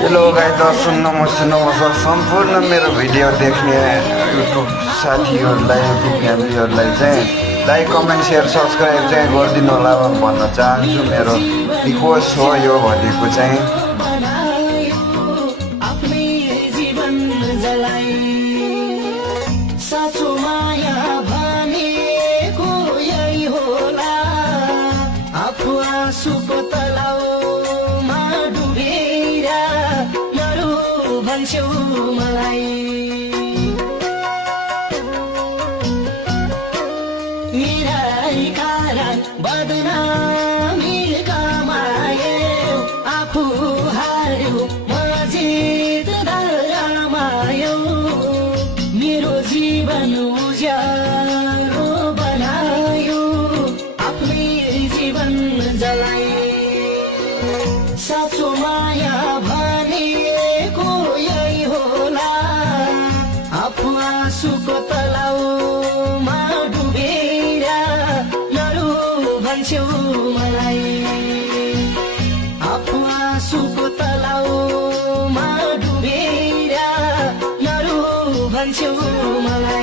Hello guys, दर्शक नमस्कार सम्पूर्ण मेरो भिडियो देख्ने युट्युब साथीहरूलाई, युट्युब फ्यामिलीहरूलाई चाहिँ लाइक कमेन्ट सेयर सब्सक्राइब चाहिँ गरिदिनु होला भन्न चाहन्छु। मेरो रिक्वेस्ट हो यो भनेको चाहिँ। बदनामी कमायो आफू हार्यो मजित रमायो मेरो जीवन उज्यालो बनायो आफ्नै जीवन जलाए साँचो माया भनेको यही होला आफू आँसुको तलाउमा डुबेर भन्छौ मलाई आफू आँसुको तलाउमा डुबेर नरु भन्छौ मलाई।